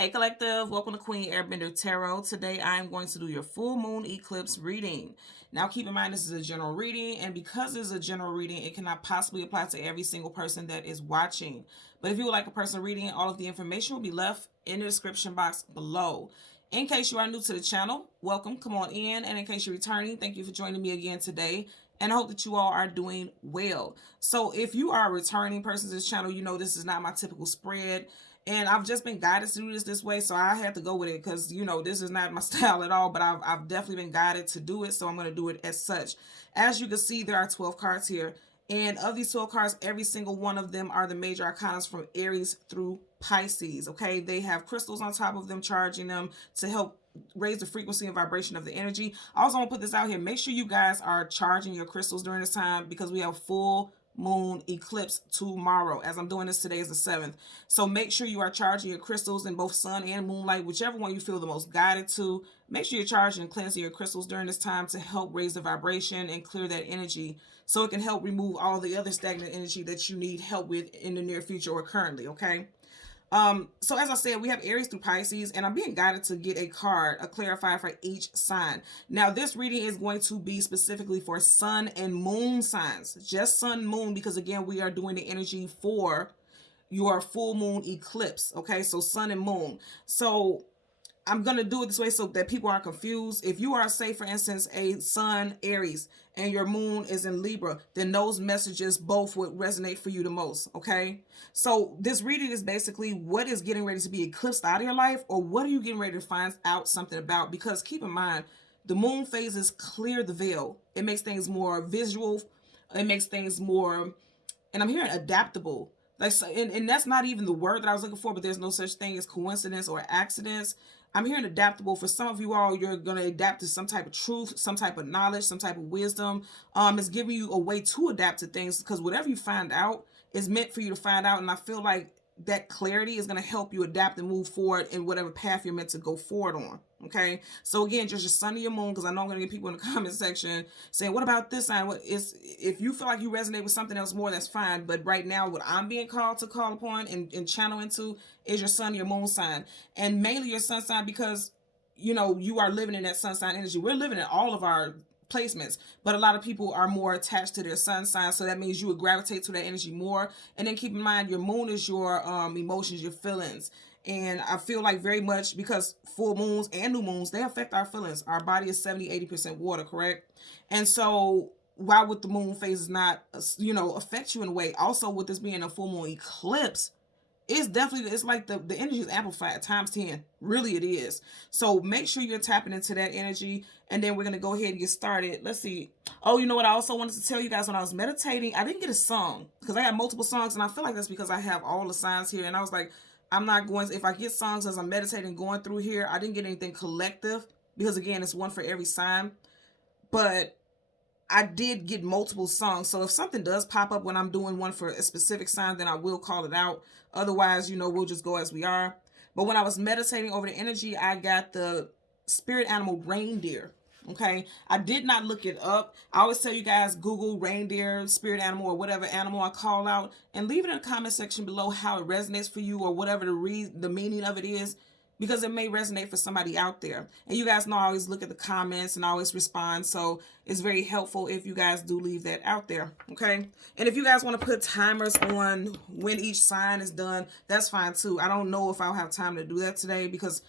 Hey Collective, welcome to Queen Airbender Tarot. Today I'm going to do your full moon eclipse reading. Now keep in mind this is a general reading, and because it's a general reading, it cannot possibly apply to every single person that is watching. But if you would like a personal reading, all of the information will be left in the description box below. In case you are new to the channel, welcome, come on in. And in case you're returning, thank you for joining me again today. And I hope that you all are doing well. So if you are a returning person to this channel, you know this is not my typical spread. And I've just been guided to do this way, so I had to go with it because, you know, this is not my style at all, but I've definitely been guided to do it, so I'm going to do it as such. As you can see, there are 12 cards here, and of these 12 cards, every single one of them are the major arcanas from Aries through Pisces, okay? They have crystals on top of them, charging them to help raise the frequency and vibration of the energy. I also want to put this out here. Make sure you guys are charging your crystals during this time because we have full moon eclipse tomorrow. As I'm doing this, today is the 7th, so make sure you are charging your crystals in both sun and moonlight, whichever one you feel the most guided to. Make sure you're charging and cleansing your crystals during this time to help raise the vibration and clear that energy, so it can help remove all the other stagnant energy that you need help with in the near future or currently. Okay, so as I said, we have Aries through Pisces, and I'm being guided to get a card, a clarifier for each sign. Now, this reading is going to be specifically for sun and moon signs, just sun and moon, because again, we are doing the energy for your full moon eclipse. Okay, so sun and moon. So I'm going to do it this way so that people aren't confused. If you are, say, for instance, a sun Aries and your moon is in Libra, then those messages both would resonate for you the most, okay? So this reading is basically what is getting ready to be eclipsed out of your life, or what are you getting ready to find out something about? Because keep in mind, the moon phases clear the veil. It makes things more visual. It makes things more, and I'm hearing adaptable. Like, and that's not even the word that I was looking for, but there's no such thing as coincidence or accidents. I'm hearing adaptable. For some of you all, you're going to adapt to some type of truth, some type of knowledge, some type of wisdom. It's giving you a way to adapt to things, because whatever you find out is meant for you to find out. And I feel like that clarity is going to help you adapt and move forward in whatever path you're meant to go forward on. Okay, so again, just your sun and your moon, because I know I'm going to get people in the comment section saying, what about this sign? What is, if you feel like you resonate with something else more, that's fine. But right now, what I'm being called to call upon and channel into is your sun and your moon sign, and mainly your sun sign, because you know you are living in that sun sign energy. We're living in all of our placements, but a lot of people are more attached to their sun sign, so that means you would gravitate to that energy more. And then keep in mind, your moon is your emotions, your feelings. And I feel like very much, because full moons and new moons, they affect our feelings. Our body is 70-80% water, correct? And so why would the moon phase not, affect you in a way? Also, with this being a full moon eclipse, it's like the energy is amplified times 10. Really, it is. So make sure you're tapping into that energy. And then we're going to go ahead and get started. Let's see. Oh, you know what? I also wanted to tell you guys, when I was meditating, I didn't get a song, because I have multiple songs. And I feel like that's because I have all the signs here. And I was like, I'm not going to, if I get songs as I'm meditating going through here, I didn't get anything collective, because again, it's one for every sign. But I did get multiple songs. So if something does pop up when I'm doing one for a specific sign, then I will call it out. Otherwise, we'll just go as we are. But when I was meditating over the energy, I got the spirit animal reindeer. Okay, I did not look it up. I always tell you guys, Google reindeer, spirit animal, or whatever animal I call out, and leave it in the comment section below how it resonates for you, or whatever the meaning of it is, because it may resonate for somebody out there. And you guys know I always look at the comments and I always respond, so it's very helpful if you guys do leave that out there, okay? And if you guys want to put timers on when each sign is done, that's fine too. I don't know if I'll have time to do that today, because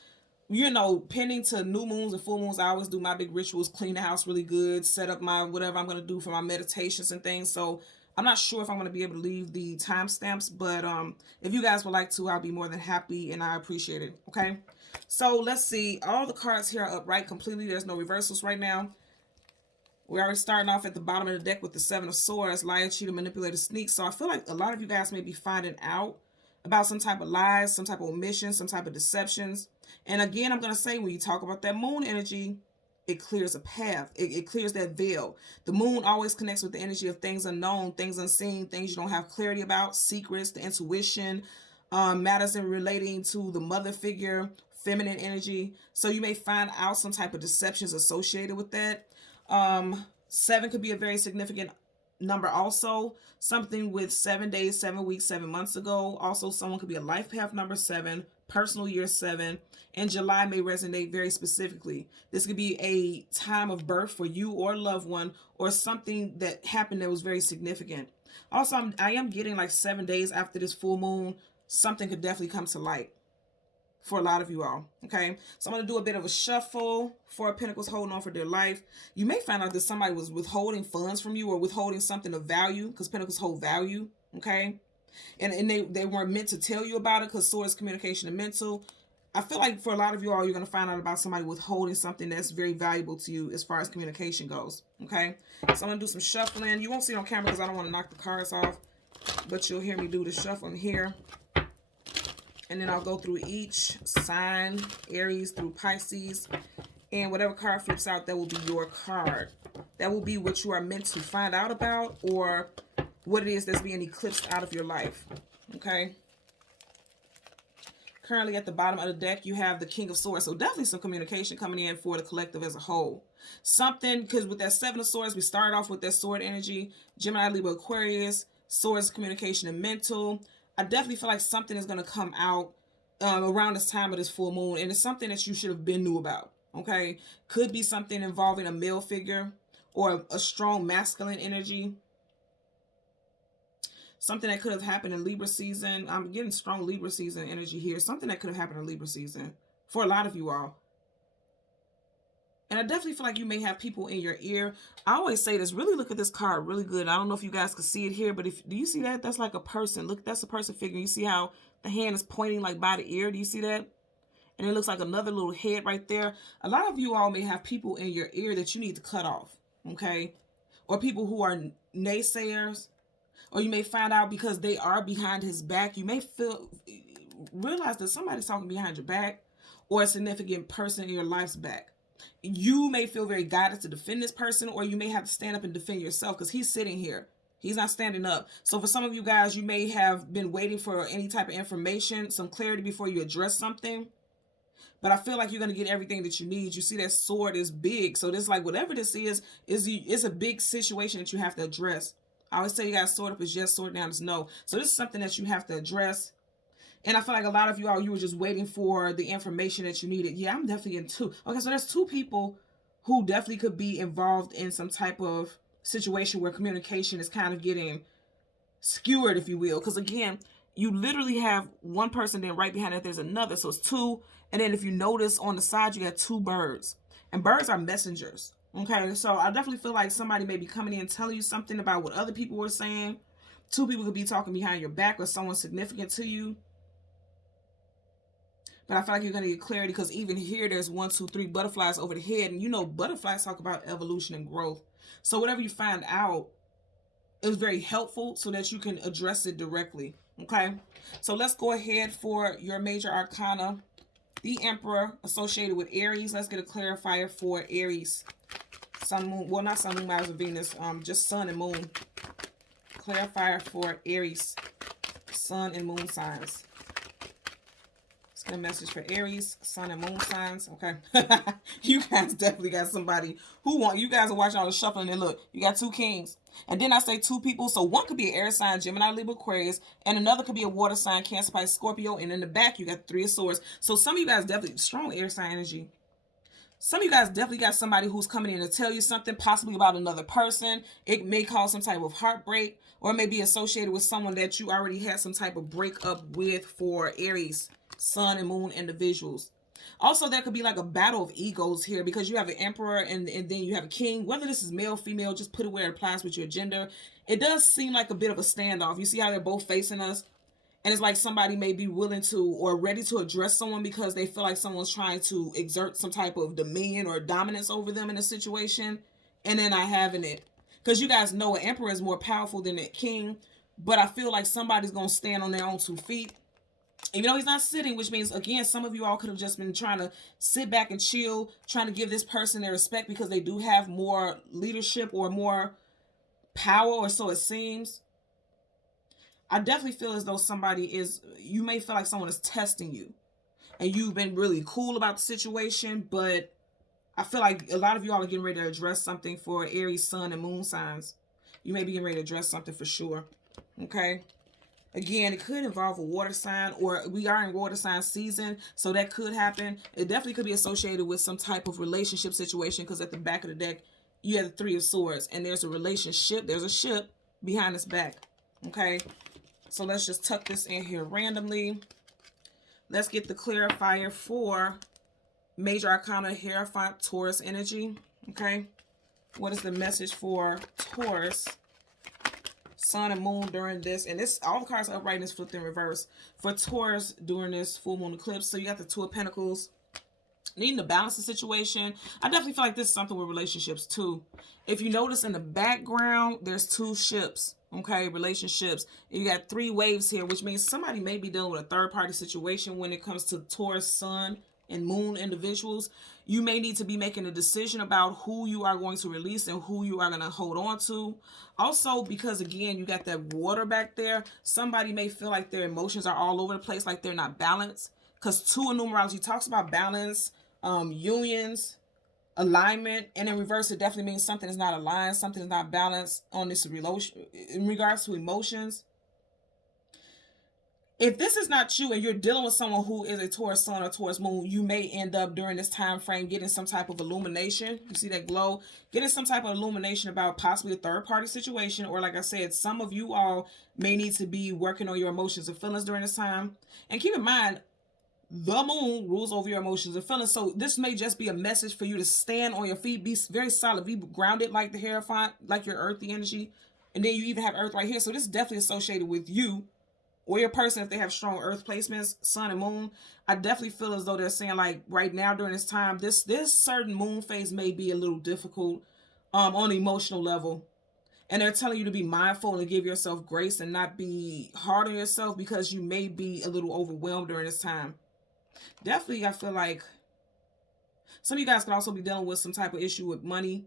pending to new moons and full moons, I always do my big rituals, clean the house really good, set up my whatever I'm going to do for my meditations and things. So I'm not sure if I'm going to be able to leave the timestamps, but if you guys would like to, I'll be more than happy, and I appreciate it, okay? So let's see. All the cards here are upright completely. There's no reversals right now. We're already starting off at the bottom of the deck with the Seven of Swords, liar, cheater, manipulator, sneak. So I feel like a lot of you guys may be finding out about some type of lies, some type of omission, some type of deceptions. And again, I'm going to say, when you talk about that moon energy, it clears a path. It clears that veil. The moon always connects with the energy of things unknown, things unseen, things you don't have clarity about, secrets, the intuition, matters in relating to the mother figure, feminine energy. So you may find out some type of deceptions associated with that. 7 could be a very significant number also. Something with 7 days, 7 weeks, 7 months ago. Also, someone could be a life path number 7, personal year 7, and July may resonate very specifically. This could be a time of birth for you or a loved one, or something that happened that was very significant. Also, I am getting like 7 days after this full moon, something could definitely come to light for a lot of you all. Okay, so I'm going to do a bit of a shuffle. Four of Pentacles, holding on for dear life. You may find out that somebody was withholding funds from you or withholding something of value, because Pentacles hold value. Okay, and they weren't meant to tell you about it, because Swords, communication and mental. I feel like for a lot of you all, you're going to find out about somebody withholding something that's very valuable to you as far as communication goes. Okay, so I'm going to do some shuffling. You won't see it on camera because I don't want to knock the cards off, but you'll hear me do the shuffling here. And then I'll go through each sign, Aries through Pisces. And whatever card flips out, that will be your card. That will be what you are meant to find out about, or what it is that's being eclipsed out of your life. Okay. Currently at the bottom of the deck, you have the King of Swords. So definitely some communication coming in for the collective as a whole. Something, because with that 7 of Swords, we started off with that sword energy. Gemini, Libra, Aquarius, Swords, communication and mental. I definitely feel like something is going to come out around this time of this full moon. And it's something that you should have been knew about. Okay. Could be something involving a male figure or a strong masculine energy. Something that could have happened in Libra season. I'm getting strong Libra season energy here. Something that could have happened in Libra season for a lot of you all. And I definitely feel like you may have people in your ear. I always say this, really look at this card really good. I don't know if you guys can see it here, but do you see that? That's like a person. Look, that's a person figure. You see how the hand is pointing like by the ear? Do you see that? And it looks like another little head right there. A lot of you all may have people in your ear that you need to cut off, okay? Or people who are naysayers. Or you may find out because they are behind his back. You may realize that somebody's talking behind your back, or a significant person in your life's back. You may feel very guided to defend this person, or you may have to stand up and defend yourself because he's sitting here. He's not standing up. So for some of you guys, you may have been waiting for any type of information, some clarity before you address something. But I feel like you're going to get everything that you need. You see that sword is big. So this, like, whatever this is it's a big situation that you have to address. I always say you guys, sword up is yes, sword down is no. So this is something that you have to address. And I feel like a lot of you all, you were just waiting for the information that you needed. Yeah, I'm definitely in 2. Okay, so there's 2 people who definitely could be involved in some type of situation where communication is kind of getting skewered, if you will. Because again, you literally have one person, then right behind it there's another. So it's 2. And then if you notice on the side, you got 2 birds. And birds are messengers. Okay, so I definitely feel like somebody may be coming in and telling you something about what other people were saying. 2 people could be talking behind your back, or someone significant to you. But I feel like you're going to get clarity, because even here, there's 1, 2, 3 butterflies over the head. And you know, butterflies talk about evolution and growth. So whatever you find out, it was very helpful so that you can address it directly. Okay, so let's go ahead for your major arcana. The Emperor, associated with Aries. Let's get a clarifier for Aries. Sun, moon, well, not sun, moon, Mars, or Venus. Just sun and moon. Clarifier for Aries. Sun and moon signs. Let's get a message for Aries, sun and moon signs. Okay. You guys definitely got somebody who want, you guys are watching all the shuffling, and look, you got 2 kings. And then I say 2 people. So one could be an air sign, Gemini, Libra, Aquarius, and another could be a water sign, Cancer, Pisces, Scorpio. And in the back, you got 3 of Swords. So some of you guys definitely strong air sign energy. Some of you guys definitely got somebody who's coming in to tell you something, possibly about another person. It may cause some type of heartbreak, or it may be associated with someone that you already had some type of breakup with for Aries, sun and moon individuals. Also, there could be like a battle of egos here, because you have an emperor and then you have a king. Whether this is male, female, just put it where it applies with your gender. It does seem like a bit of a standoff. You see how they're both facing us? And it's like somebody may be willing to or ready to address someone because they feel like someone's trying to exert some type of dominion or dominance over them in a situation, and then not having it. Because you guys know an emperor is more powerful than a king, but I feel like somebody's going to stand on their own 2 feet. Even though he's not sitting, which means, again, some of you all could have just been trying to sit back and chill, trying to give this person their respect because they do have more leadership or more power, or so it seems. I definitely feel as though somebody is, you may feel like someone is testing you and you've been really cool about the situation, but I feel like a lot of you all are getting ready to address something for Aries, sun and moon signs. You may be getting ready to address something for sure. Okay. Again, it could involve a water sign, or we are in water sign season, so that could happen. It definitely could be associated with some type of relationship situation, because at the back of the deck, you have the Three of Swords, and there's a relationship, there's a ship behind its back. Okay, so let's just tuck this in here randomly. Let's get the clarifier for Major Arcana Hierophant Taurus energy. Okay, what is the message for Taurus, Sun and Moon during this? And this, all the cards are upright and it's flipped in reverse. For Taurus during this full moon eclipse, so you got the Two of Pentacles, needing to balance the situation. I definitely feel like this is something with relationships too. If you notice in the background, there's two ships, okay, relationships. And you got three waves here, which means somebody may be dealing with a third-party situation when it comes to Taurus, Sun, and Moon individuals. You may need to be making a decision about who you are going to release and who you are going to hold on to. Also, because again, you got that water back there, somebody may feel like their emotions are all over the place, like they're not balanced. Because 2 in numerology talks about balance, unions, alignment, and in reverse, it definitely means something is not aligned, something is not balanced on this relation in regards to emotions. If this is not you and you're dealing with someone who is a Taurus Sun or Taurus Moon, you may end up during this time frame getting some type of illumination. You see that glow? Getting some type of illumination about possibly a third-party situation, or like I said, some of you all may need to be working on your emotions and feelings during this time. And keep in mind, the moon rules over your emotions and feelings. So this may just be a message for you to stand on your feet, be very solid, be grounded like the Hierophant, like your earthy energy. And then you even have Earth right here. So this is definitely associated with you or your person if they have strong Earth placements, Sun and Moon. I definitely feel as though they're saying, like, right now during this time, this certain moon phase may be a little difficult on an emotional level. And they're telling you to be mindful and give yourself grace and not be hard on yourself, because you may be a little overwhelmed during this time. Definitely, I feel like some of you guys can also be dealing with some type of issue with money.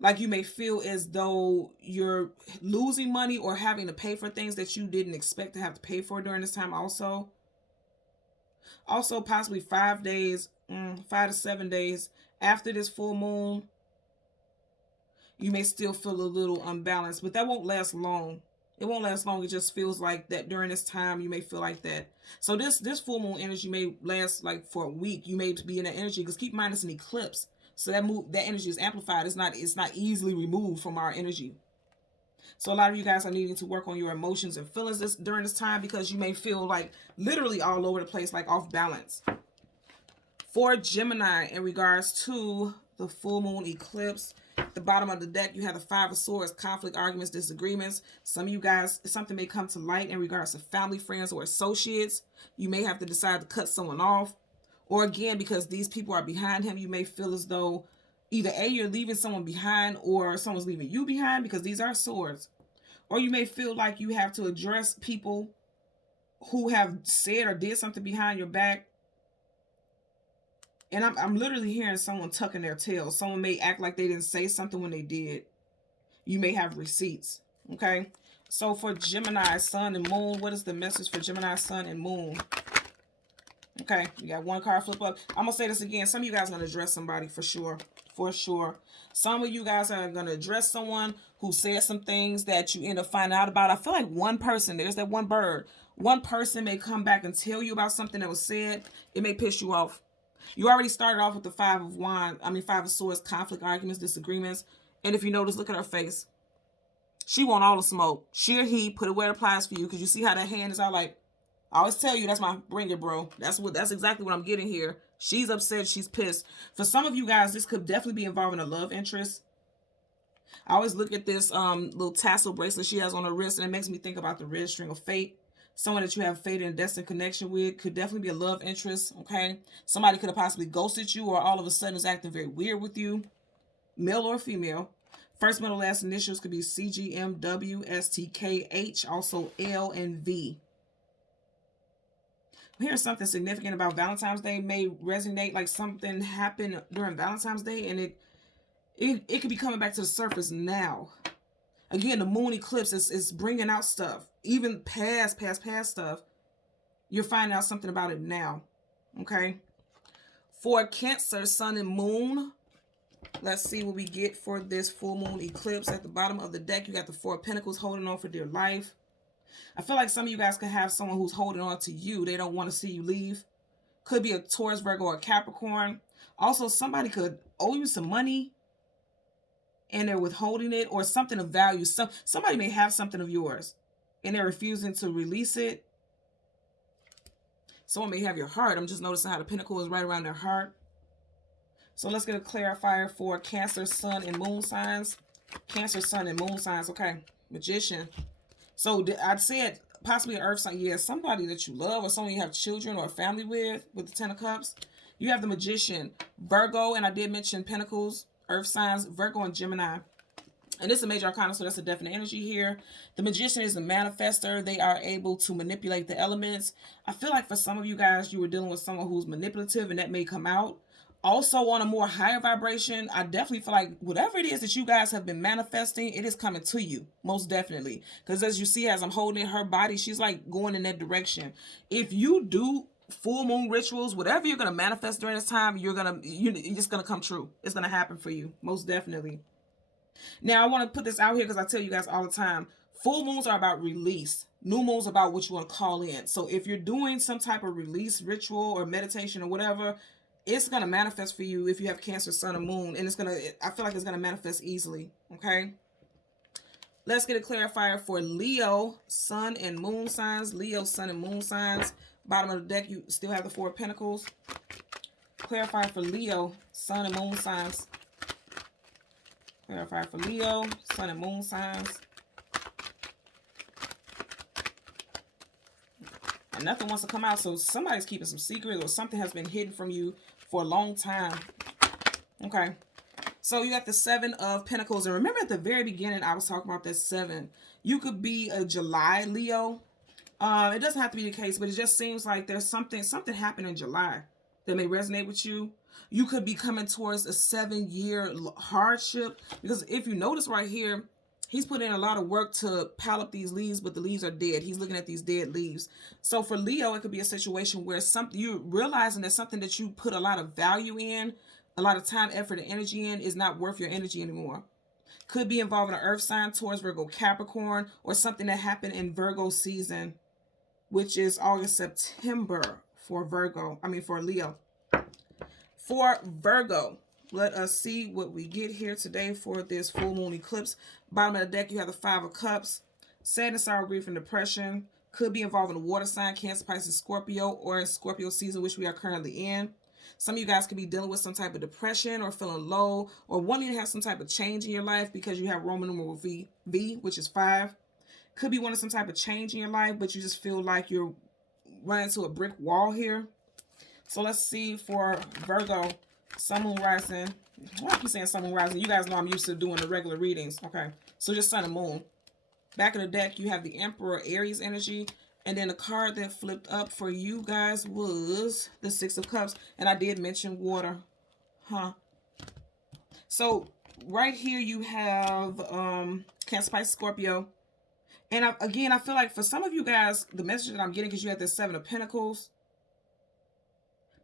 Like you may feel as though you're losing money or having to pay for things that you didn't expect to have to pay for during this time also. Also, possibly 5 days, 5 to 7 days after this full moon, you may still feel a little unbalanced, but that won't last long. It won't last long. It just feels like that during this time you may feel like that. So this full moon energy may last like for a week. You may be in that energy, because keep in mind it's an eclipse. So that energy is amplified. It's not easily removed from our energy. So a lot of you guys are needing to work on your emotions and feelings during this time, because you may feel like literally all over the place, like off balance. For Gemini, in regards to the full moon eclipse, at the bottom of the deck, you have the Five of Swords, conflict, arguments, disagreements. Some of you guys, something may come to light in regards to family, friends, or associates. You may have to decide to cut someone off. Or again, because these people are behind him, you may feel as though either A, you're leaving someone behind, or someone's leaving you behind, because these are swords. Or you may feel like you have to address people who have said or did something behind your back. And I'm literally hearing someone tucking their tail. Someone may act like they didn't say something when they did. You may have receipts. Okay. So for Gemini, Sun and Moon, what is the message for Gemini, Sun and Moon? Okay. You got one card flip up. I'm going to say this again. Some of you guys are going to address somebody for sure. For sure. Some of you guys are going to address someone who said some things that you end up finding out about. I feel like one person, there's that one bird. One person may come back and tell you about something that was said. It may piss you off. You already started off with the Five of Swords, conflict, arguments, disagreements. And if you notice, look at her face. She want all the smoke. She or he, put it where it applies for you, because you see how that hand is out like, I always tell you, that's my bring it, bro. That's exactly what I'm getting here. She's upset. She's pissed. For some of you guys, this could definitely be involving a love interest. I always look at this little tassel bracelet she has on her wrist, and it makes me think about the red string of fate. Someone that you have fate and destined connection with could definitely be a love interest, okay? Somebody could have possibly ghosted you, or all of a sudden is acting very weird with you, male or female. First, middle, last initials could be CG, M, W, S, T, K, H, also L and V. Here's something significant about Valentine's Day may resonate, like something happened during Valentine's Day, and it could be coming back to the surface now. Again, the moon eclipse is bringing out stuff, even past stuff. You're finding out something about it now, okay? For Cancer, Sun and Moon, Let's see what we get for this full moon eclipse. At the bottom of the deck, you got the Four of Pentacles, holding on for dear life. I feel like some of you guys could have someone who's holding on to you. They don't want to see you leave. Could be a Taurus, Virgo, or Capricorn. Also, somebody could owe you some money and they're withholding it, or something of value. Somebody may have something of yours and they're refusing to release it. Someone may have your heart. I'm just noticing how the pentacle is right around their heart. So let's get a clarifier for Cancer, Sun, and Moon signs. Cancer, Sun, and Moon signs. Okay. Magician. So I'd said possibly an earth sign. Yeah, somebody that you love or someone you have children or a family with the Ten of Cups. You have the Magician, Virgo, and I did mention Pentacles, earth signs, Virgo and Gemini. And this is a major arcana, so that's a definite energy here. The Magician is a manifester. They are able to manipulate the elements. I feel like for some of you guys, you were dealing with someone who's manipulative, and that may come out. Also, on a more higher vibration, I definitely feel like whatever it is that you guys have been manifesting, it is coming to you, most definitely. Because as you see, as I'm holding her body, she's like going in that direction. If you do full moon rituals, whatever you're going to manifest during this time, it's just going to come true. It's going to happen for you, most definitely. Now, I want to put this out here because I tell you guys all the time, full moons are about release. New moons are about what you want to call in. So if you're doing some type of release ritual or meditation or whatever, it's going to manifest for you if you have Cancer, Sun, and Moon. And I feel like it's going to manifest easily. Okay. Let's get a clarifier for Leo, Sun, and Moon signs. Leo, Sun, and Moon signs. Bottom of the deck, you still have the Four of Pentacles. Clarifier for Leo, Sun, and Moon signs. Clarifier for Leo, Sun, and Moon signs. And nothing wants to come out, so somebody's keeping some secrets or something has been hidden from you for a long time. Okay. So you got the Seven of Pentacles. And remember at the very beginning, I was talking about that 7. You could be a July Leo. It doesn't have to be the case, but it just seems like there's something happened in July that may resonate with you. You could be coming towards a 7-year hardship. Because if you notice right here, he's put in a lot of work to pile up these leaves, but the leaves are dead. He's looking at these dead leaves. So for Leo, it could be a situation where you're realizing that something that you put a lot of value in, a lot of time, effort, and energy in is not worth your energy anymore. Could be involving an earth sign, Taurus, Virgo, Capricorn, or something that happened in Virgo season, which is August, September for Leo. For Virgo, let us see what we get here today for this full moon eclipse. Bottom of the deck, you have the Five of Cups. Sadness, sorrow, grief, and depression. Could be involving a water sign, Cancer, Pisces, Scorpio, or in Scorpio season, which we are currently in. Some of you guys could be dealing with some type of depression or feeling low or wanting to have some type of change in your life because you have Roman numeral V, which is 5. Could be wanting some type of change in your life, but you just feel like you're running into a brick wall here. So let's see for Virgo, Sun, Moon, Rising. Why I keep saying Sun, Moon, Rising? You guys know I'm used to doing the regular readings. Okay, so just Sun and Moon. Back of the deck, you have the Emperor, Aries energy. And then the card that flipped up for you guys was the Six of Cups. And I did mention water. So right here you have Cancer, Pisces, Scorpio. And I feel like for some of you guys, the message that I'm getting, because you have the Seven of Pentacles.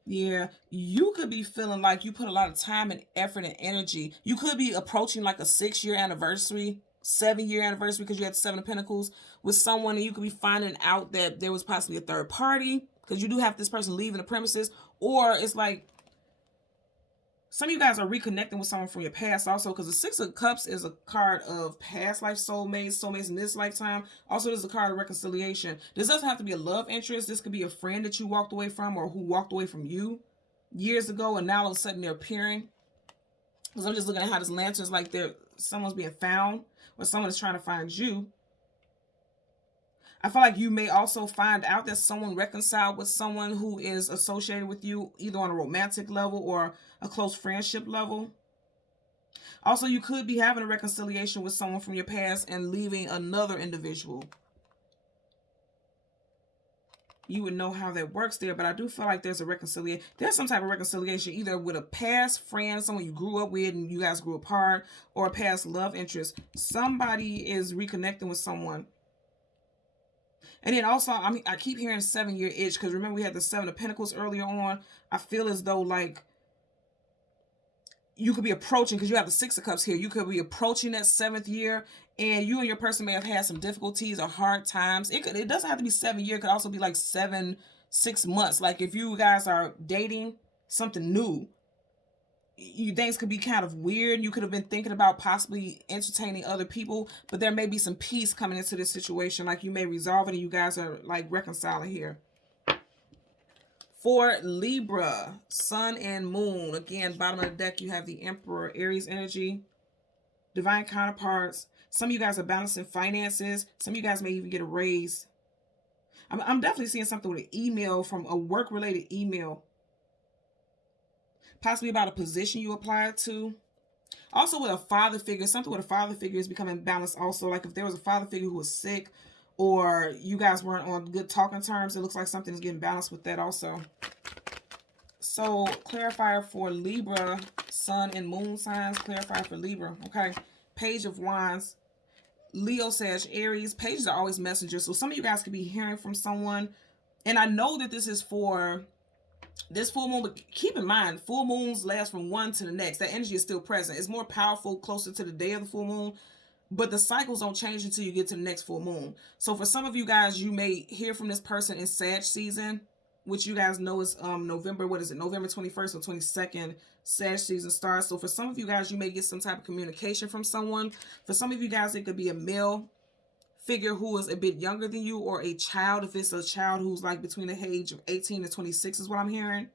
Yeah, you could be feeling like you put a lot of time and effort and energy. You could be approaching like a 6-year anniversary, 7-year anniversary, because you had the Seven of Pentacles with someone, and you could be finding out that there was possibly a third party, because you do have this person leaving the premises. Or it's like some of you guys are reconnecting with someone from your past also, because the Six of Cups is a card of past life soulmates in this lifetime. Also, there's a card of reconciliation. This doesn't have to be a love interest. This could be a friend that you walked away from, or who walked away from you years ago, and now all of a sudden they're appearing. Because I'm just looking at how this lantern is like someone's being found, or someone is trying to find you. I feel like you may also find out that someone reconciled with someone who is associated with you, either on a romantic level or a close friendship level. Also, you could be having a reconciliation with someone from your past and leaving another individual. You would know how that works there, but I do feel like there's a reconciliation. There's some type of reconciliation, either with a past friend, someone you grew up with and you guys grew apart, or a past love interest. Somebody is reconnecting with someone. And then also, I keep hearing 7-year itch, because remember we had the Seven of Pentacles earlier on. I feel as though like you could be approaching, because you have the Six of Cups here, you could be approaching that 7th year, and you and your person may have had some difficulties or hard times. It doesn't have to be 7 years. It could also be like 6 months. Like if you guys are dating something new, things could be kind of weird. You could have been thinking about possibly entertaining other people, but there may be some peace coming into this situation. Like you may resolve it and you guys are like reconciling here. For Libra, Sun and Moon. Again, bottom of the deck, you have the Emperor, Aries energy, divine counterparts. Some of you guys are balancing finances. Some of you guys may even get a raise. I'm definitely seeing something with an email, from a work-related email. Possibly about a position you applied to. Also with a father figure, something with a father figure is becoming balanced also. Like if there was a father figure who was sick, or you guys weren't on good talking terms, it looks like something is getting balanced with that also. So, clarifier for Libra, Sun and Moon signs. Clarifier for Libra. Okay. Page of Wands. Leo, Sag, Aries. Pages are always messengers. So, some of you guys could be hearing from someone. And I know that this is for this full moon, but keep in mind, full moons last from one to the next. That energy is still present. It's more powerful closer to the day of the full moon. But the cycles don't change until you get to the next full moon. So for some of you guys, you may hear from this person in Sag season, which you guys know is November, what is it? November 21st or 22nd, Sag season starts. So for some of you guys, you may get some type of communication from someone. For some of you guys, it could be a male figure who is a bit younger than you, or a child. If it's a child who's like between the age of 18 and 26 is what I'm hearing.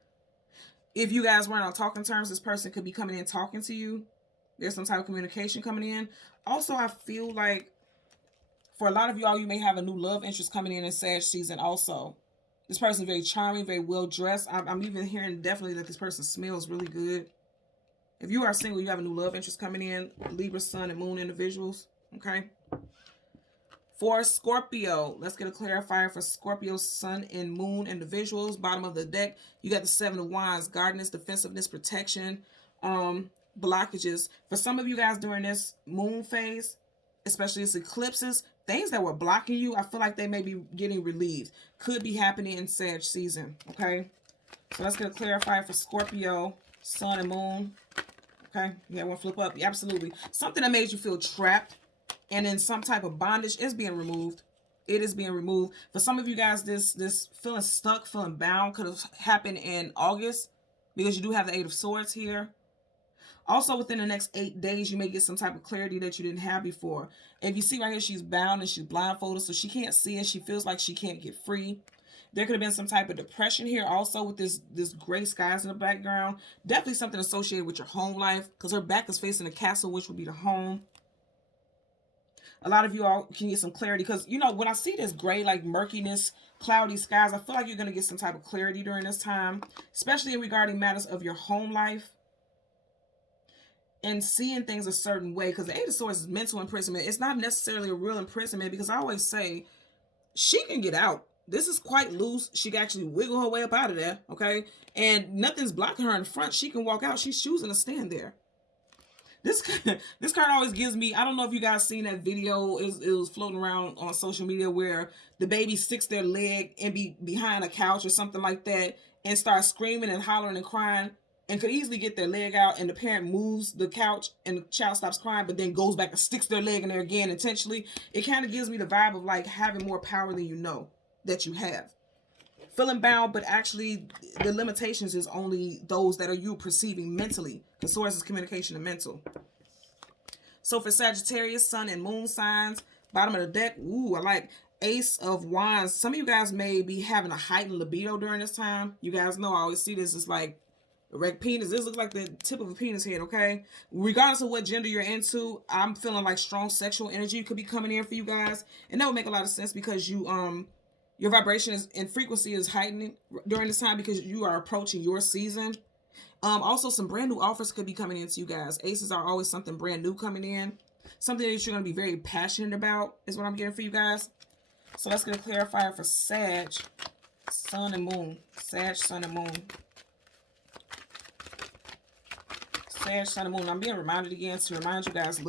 If you guys weren't on talking terms, this person could be coming in talking to you. There's some type of communication coming in. Also, I feel like for a lot of y'all, you may have a new love interest coming in Sag season also. This person is very charming, very well dressed. I'm even hearing definitely that this person smells really good. If you are single, you have a new love interest coming in. Libra, Sun, and Moon individuals. Okay. For Scorpio, let's get a clarifier for Scorpio, Sun, and Moon individuals. Bottom of the deck, you got the Seven of Wands, guardedness, defensiveness, protection, blockages. For some of you guys during this moon phase, especially its eclipses, things that were blocking you, I feel like they may be getting relieved. Could be happening in Sag season. Okay. So let's get a clarifier for Scorpio, Sun, and Moon. Okay. You have one flip up. Yeah, absolutely. Something that made you feel trapped and in some type of bondage is being removed. It is being removed. For some of you guys, this feeling stuck, feeling bound could have happened in August, because you do have the Eight of Swords here. Also, within the next 8 days, you may get some type of clarity that you didn't have before. If you see right here, she's bound and she's blindfolded, so she can't see and she feels like she can't get free. There could have been some type of depression here also with this gray skies in the background. Definitely something associated with your home life, because her back is facing the castle, which would be the home. A lot of you all can get some clarity, because, you know, when I see this gray, like murkiness, cloudy skies, I feel like you're going to get some type of clarity during this time, especially regarding matters of your home life and seeing things a certain way, because the Eight of Swords is mental imprisonment. It's not necessarily a real imprisonment, because I always say she can get out. This is quite loose. She can actually wiggle her way up out of there, okay? And nothing's blocking her in front. She can walk out. She's choosing to stand there. This card always gives me, I don't know if you guys seen that video, it was floating around on social media where the baby sticks their leg in behind a couch or something like that and starts screaming and hollering and crying, and could easily get their leg out, and the parent moves the couch and the child stops crying, but then goes back and sticks their leg in there again intentionally. It kind of gives me the vibe of like having more power than you know that you have. Feeling bound, but actually the limitations is only those that are you perceiving mentally. The source is communication and mental. So for Sagittarius, Sun, and Moon signs, bottom of the deck, ooh, I like Ace of Wands. Some of you guys may be having a heightened libido during this time. You guys know I always see this as like erect penis. This looks like the tip of a penis head, okay? Regardless of what gender you're into, I'm feeling like strong sexual energy could be coming in for you guys. And that would make a lot of sense, because you your vibration is and frequency is heightening during this time, because you are approaching your season. Also, some brand new offers could be coming into you guys. Aces are always something brand new coming in. Something that you're going to be very passionate about is what I'm getting for you guys. So let's get a clarifier for Sag, Sun, and Moon. Sag, Sun, and Moon. Sag, Sun, and Moon. I'm being reminded again to remind you guys,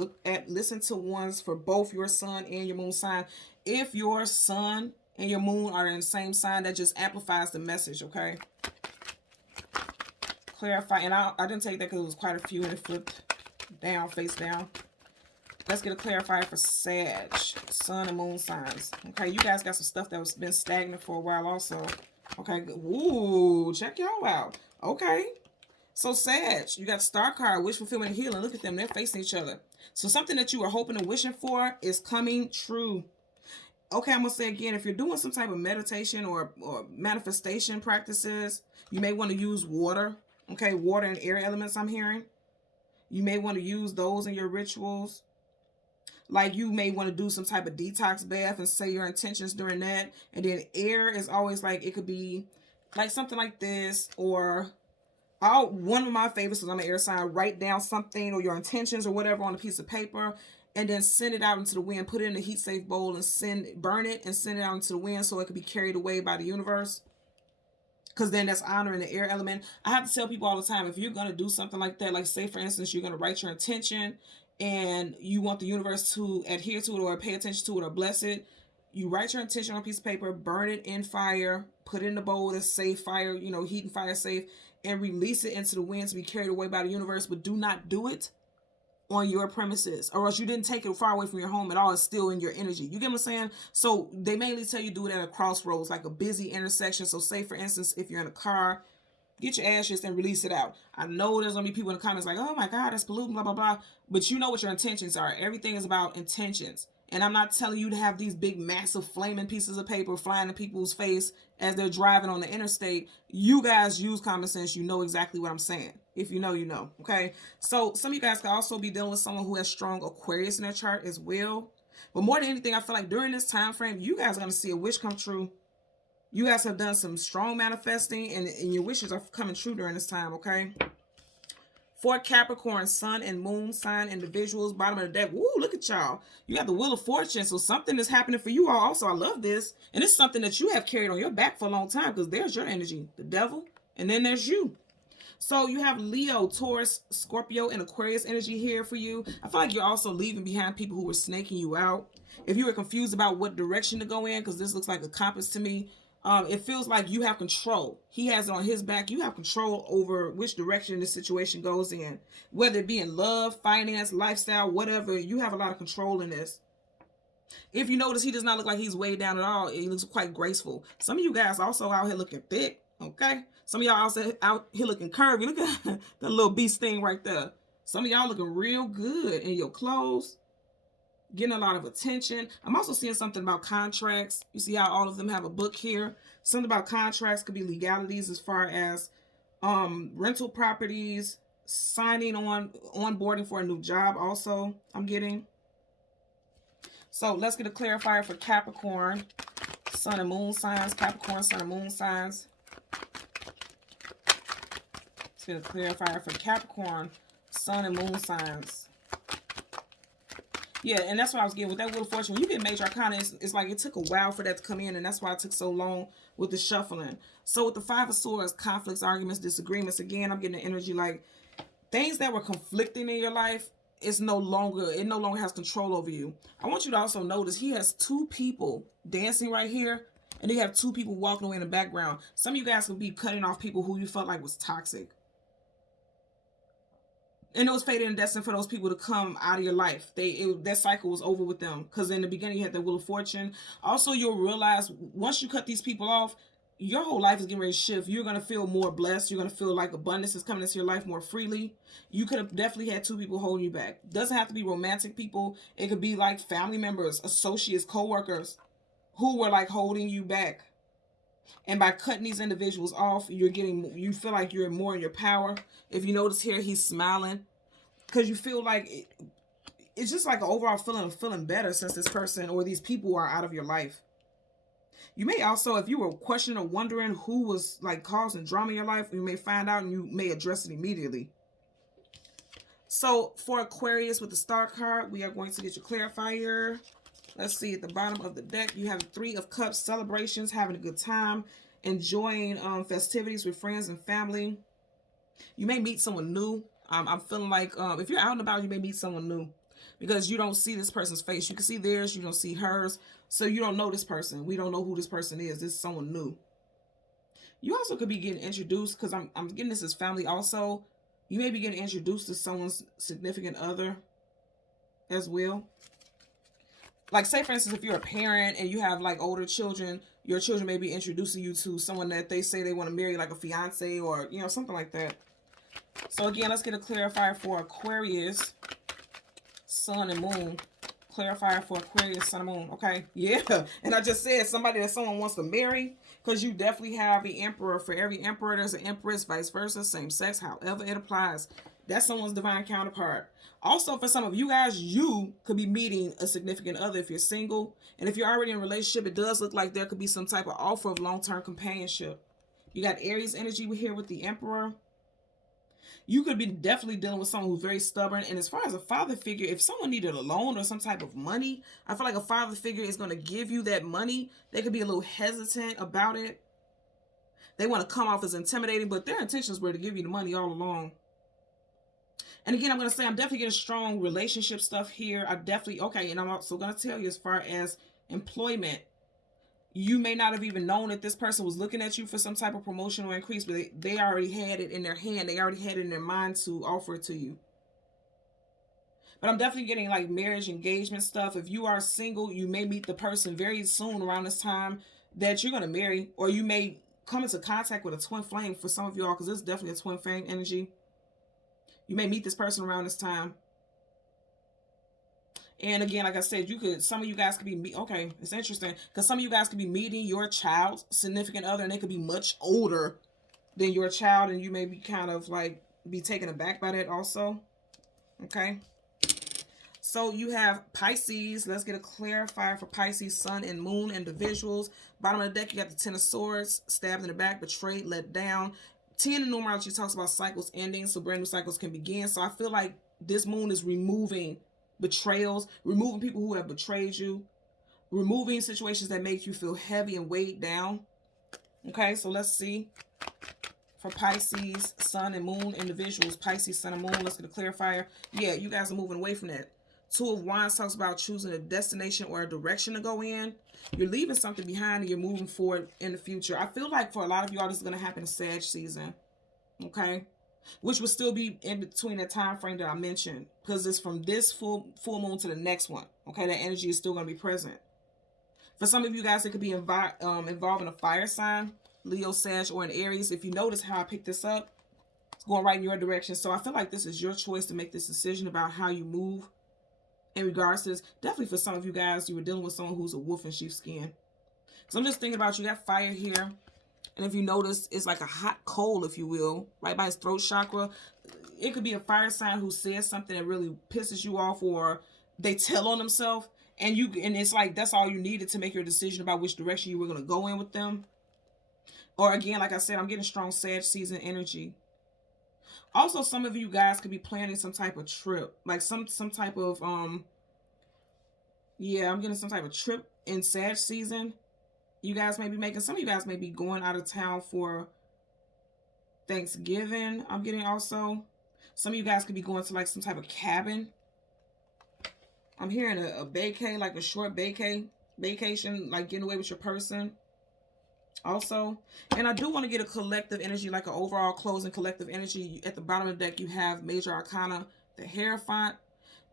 listen to ones for both your Sun and your Moon sign. If your Sun and your Moon are in the same sign, that just amplifies the message, okay? clarify, and I didn't take that because it was quite a few and it flipped down, face down. Let's get a clarifier for Sag, Sun and Moon signs. Okay, you guys got some stuff that was been stagnant for a while also. Okay, ooh, check y'all out. Okay, so Sag, you got Star card, wish fulfillment and healing. Look at them, they're facing each other. So something that you were hoping and wishing for is coming true. Okay, I'm going to say again, if you're doing some type of meditation or manifestation practices, you may want to use water. Okay, water and air elements I'm hearing. You may want to use those in your rituals. Like you may want to do some type of detox bath and say your intentions during that. And then air is always like, it could be like something like this, or one of my favorites is I'm an air sign, write down something or your intentions or whatever on a piece of paper and then send it out into the wind, put it in a heat safe bowl and burn it and send it out into the wind so it could be carried away by the universe. Because then that's honoring the air element. I have to tell people all the time, if you're going to do something like that, like say for instance, you're going to write your intention and you want the universe to adhere to it or pay attention to it or bless it, you write your intention on a piece of paper, burn it in fire, put it in a bowl that's safe, fire, heat and fire safe, and release it into the wind to be carried away by the universe. But do not do it on your premises, or else you didn't take it far away from your home at all. It's still in your energy. You get what I'm saying? So they mainly tell you do it at a crossroads, like a busy intersection. So say for instance, if you're in a car, get your ashes and release it out. I know there's gonna be people in the comments like, oh my God, that's polluting, blah, blah, blah. But you know what your intentions are. Everything is about intentions. And I'm not telling you to have these big, massive, flaming pieces of paper flying in people's face as they're driving on the interstate. You guys use common sense. You know exactly what I'm saying. If you know, you know. Okay? So some of you guys can also be dealing with someone who has strong Aquarius in their chart as well. But more than anything, I feel like during this time frame, you guys are going to see a wish come true. You guys have done some strong manifesting, and your wishes are coming true during this time, okay? For Capricorn, Sun and Moon sign individuals, bottom of the deck. Woo, look at y'all. You got the Wheel of Fortune, so something is happening for you all also. I love this. And it's something that you have carried on your back for a long time, because there's your energy, the devil, and then there's you. So you have Leo, Taurus, Scorpio, and Aquarius energy here for you. I feel like you're also leaving behind people who were snaking you out. If you were confused about what direction to go in, because this looks like a compass to me, it feels like you have control. He has it on his back. You have control over which direction this situation goes in. Whether it be in love, finance, lifestyle, whatever, you have a lot of control in this. If you notice, he does not look like he's weighed down at all. He looks quite graceful. Some of you guys also out here looking thick, okay? Some of y'all also out here looking curvy. Look at the little beast thing right there. Some of y'all looking real good in your clothes. Getting a lot of attention. I'm also seeing something about contracts. You see how all of them have a book here. Something about contracts could be legalities as far as rental properties, signing on, onboarding for a new job also, I'm getting. So let's get a clarifier for Capricorn, Sun and Moon signs. Capricorn, Sun and Moon signs. Let's get a clarifier for Capricorn, Sun and Moon signs. Yeah, and that's what I was getting with that Wheel of Fortune. When you get major arcana, it's like it took a while for that to come in, and that's why it took so long with the shuffling. So with the Five of Swords, conflicts, arguments, disagreements, again, I'm getting the energy like things that were conflicting in your life, it no longer has control over you. I want you to also notice he has two people dancing right here, and they have two people walking away in the background. Some of you guys could be cutting off people who you felt like was toxic. And it was fated and destined for those people to come out of your life. That cycle was over with them. Because in the beginning, you had that Wheel of Fortune. Also, you'll realize once you cut these people off, your whole life is getting ready to shift. You're going to feel more blessed. You're going to feel like abundance is coming into your life more freely. You could have definitely had two people holding you back. Doesn't have to be romantic people. It could be like family members, associates, co-workers who were like holding you back. And by cutting these individuals off, you feel like you're more in your power. If you notice here, he's smiling because you feel like it's just like an overall feeling of feeling better since this person or these people are out of your life. You may also, if you were questioning or wondering who was like causing drama in your life, you may find out and you may address it immediately. So for Aquarius with the Star card, we are going to get your clarifier. Let's see, at the bottom of the deck, you have Three of Cups, celebrations, having a good time, enjoying festivities with friends and family. You may meet someone new. I'm feeling like if you're out and about, you may meet someone new because you don't see this person's face. You can see theirs, you don't see hers. So you don't know this person. We don't know who this person is. This is someone new. You also could be getting introduced, because I'm getting this as family also. You may be getting introduced to someone's significant other as well. Like, say for instance, if you're a parent and you have like older children, your children may be introducing you to someone that they say they want to marry, like a fiance or, you know, something like that. So again, let's get a clarifier for Aquarius, Sun and Moon. Clarifier for Aquarius, Sun and Moon. Okay, yeah. And I just said somebody that someone wants to marry, because you definitely have the Emperor. For every Emperor, there's an Empress, vice versa, same sex, however it applies. That's someone's divine counterpart. Also, for some of you guys, you could be meeting a significant other if you're single. And if you're already in a relationship, it does look like there could be some type of offer of long-term companionship. You got Aries energy here with the Emperor. You could be definitely dealing with someone who's very stubborn. And as far as a father figure, if someone needed a loan or some type of money, I feel like a father figure is going to give you that money. They could be a little hesitant about it. They want to come off as intimidating, but their intentions were to give you the money all along. And again, I'm going to say I'm definitely getting strong relationship stuff here. Okay, and I'm also going to tell you as far as employment, you may not have even known that this person was looking at you for some type of promotion or increase, but they already had it in their hand. They already had it in their mind to offer it to you. But I'm definitely getting like marriage, engagement stuff. If you are single, you may meet the person very soon around this time that you're going to marry, or you may come into contact with a twin flame for some of y'all, because it's definitely a twin flame energy. You may meet this person around this time. And again, like I said, some of you guys could be, okay, it's interesting, because some of you guys could be meeting your child's significant other, and they could be much older than your child, and you may be kind of like be taken aback by that also. Okay. So you have Pisces. Let's get a clarifier for Pisces, Sun and Moon individuals. Bottom of the deck, you got the Ten of Swords, stabbed in the back, betrayed, let down. 10 in numerology talks about cycles ending, so brand new cycles can begin. So I feel like this moon is removing betrayals, removing people who have betrayed you, removing situations that make you feel heavy and weighed down. Okay, so let's see. For Pisces, Sun and Moon individuals, Pisces, Sun and Moon, let's get a clarifier. Yeah, you guys are moving away from that. Two of Wands talks about choosing a destination or a direction to go in. You're leaving something behind and you're moving forward in the future. I feel like for a lot of y'all, this is going to happen in Sag season. Okay? Which will still be in between that time frame that I mentioned. Because it's from this full moon to the next one. Okay? That energy is still going to be present. For some of you guys, it could be involving a fire sign. Leo, Sag, or an Aries. If you notice how I picked this up, it's going right in your direction. So I feel like this is your choice to make this decision about how you move. In regards to this, definitely for some of you guys, you were dealing with someone who's a wolf in sheep's skin. So I'm just thinking about, you got fire here. And if you notice, it's like a hot coal, if you will, right by his throat chakra. It could be a fire sign who says something that really pisses you off, or they tell on themselves. And it's like that's all you needed to make your decision about which direction you were going to go in with them. Or again, like I said, I'm getting strong Sag season energy. Also, some of you guys could be planning some type of trip, like some type of yeah, I'm getting some type of trip in Sag season. You guys may be making, some of you guys may be going out of town for Thanksgiving. I'm getting also, some of you guys could be going to like some type of cabin. I'm hearing a vacay, like a short vacation, like getting away with your person. Also, and I do want to get a collective energy, like an overall closing collective energy. At the bottom of the deck, you have Major Arcana, the Hierophant.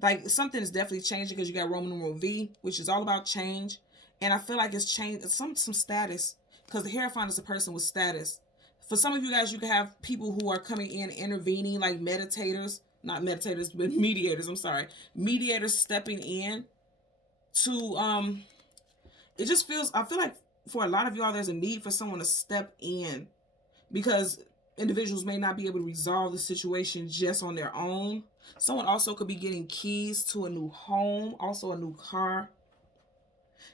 Like something is definitely changing, because you got Roman numeral V, which is all about change. And I feel like it's changed some status, because the Hierophant is a person with status. For some of you guys, you can have people who are coming in, intervening, like meditators, not meditators, but mediators. I'm sorry, mediators stepping in to it just feels, I feel like for a lot of y'all, there's a need for someone to step in, because individuals may not be able to resolve the situation just on their own. Someone also could be getting keys to a new home, also a new car.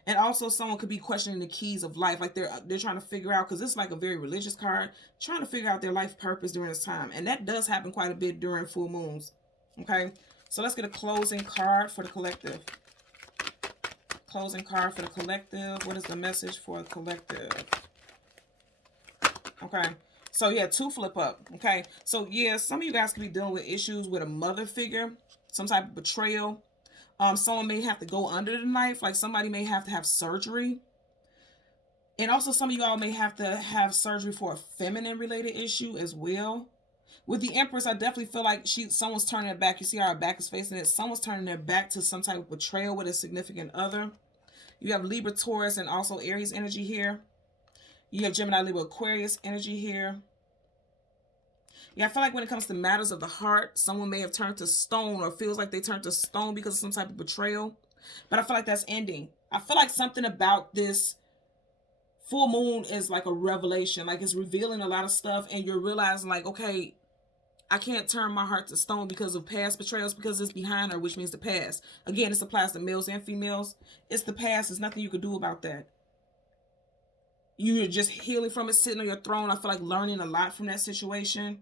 And also someone could be questioning the keys of life, like they're trying to figure out, because it's like a very religious card, trying to figure out their life purpose during this time. And that does happen quite a bit during full moons. Okay, so let's get a closing card for the collective. Closing card for the collective. What is the message for the collective? Okay, so yeah, 2 flip up. Okay, so yeah, some of you guys could be dealing with issues with a mother figure, some type of betrayal. Someone may have to go under the knife, like somebody may have to have surgery. And also some of you all may have to have surgery for a feminine related issue as well. With the Empress, I definitely feel like someone's turning their back. You see how her back is facing it? Someone's turning their back to some type of betrayal with a significant other. You have Libra, Taurus, and also Aries energy here. You have Gemini, Libra, Aquarius energy here. Yeah, I feel like when it comes to matters of the heart, someone may have turned to stone or feels like they turned to stone because of some type of betrayal. But I feel like that's ending. I feel like something about this full moon is like a revelation. Like it's revealing a lot of stuff and you're realizing like, okay, I can't turn my heart to stone because of past betrayals because it's behind her, which means the past. Again, this applies to males and females. It's the past. There's nothing you can do about that. You're just healing from it, sitting on your throne. I feel like learning a lot from that situation.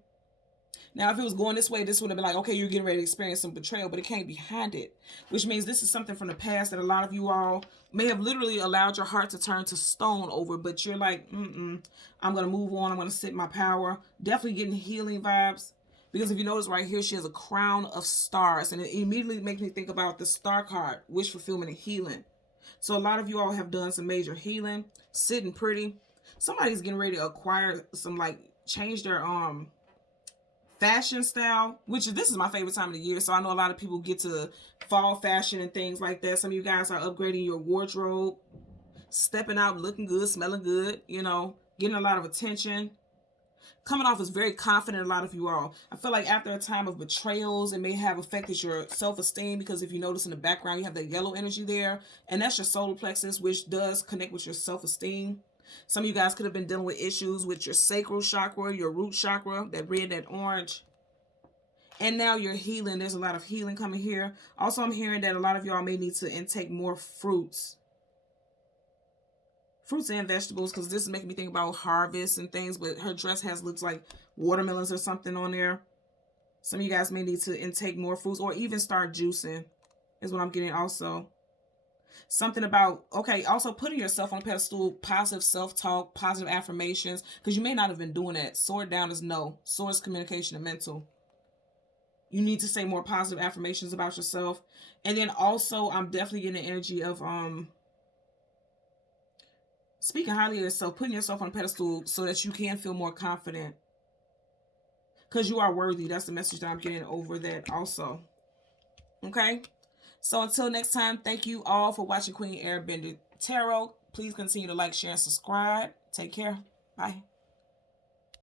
Now, if it was going this way, this would have been like, okay, you're getting ready to experience some betrayal, but it came behind it, which means this is something from the past that a lot of you all may have literally allowed your heart to turn to stone over, but you're like, I'm going to move on. I'm going to sit in my power. Definitely getting healing vibes. Because if you notice right here, she has a crown of stars, and it immediately makes me think about the star card, wish fulfillment and healing. So a lot of you all have done some major healing, sitting pretty. Somebody's getting ready to acquire some, like, change their fashion style, which this is my favorite time of the year. So I know a lot of people get to fall fashion and things like that. Some of you guys are upgrading your wardrobe, stepping out, looking good, smelling good, you know, getting a lot of attention. Coming off as very confident, a lot of you all. I feel like after a time of betrayals, it may have affected your self-esteem because if you notice in the background, you have that yellow energy there. And that's your solar plexus, which does connect with your self-esteem. Some of you guys could have been dealing with issues with your sacral chakra, your root chakra, that red, that orange. And now you're healing. There's a lot of healing coming here. Also, I'm hearing that a lot of y'all may need to intake more fruits and vegetables, because this is making me think about harvest and things, but her dress looks like watermelons or something on there. Some of you guys may need to intake more fruits or even start juicing is what I'm getting also. Something about, okay, also putting yourself on a pedestal, positive self-talk, positive affirmations, because you may not have been doing that. Sword down is no. Sword is communication and mental. You need to say more positive affirmations about yourself. And then also, I'm definitely getting the energy of speaking highly of yourself, putting yourself on a pedestal so that you can feel more confident. Because you are worthy. That's the message that I'm getting over that also. Okay? So until next time, thank you all for watching Queen Airbender Tarot. Please continue to like, share, and subscribe. Take care. Bye.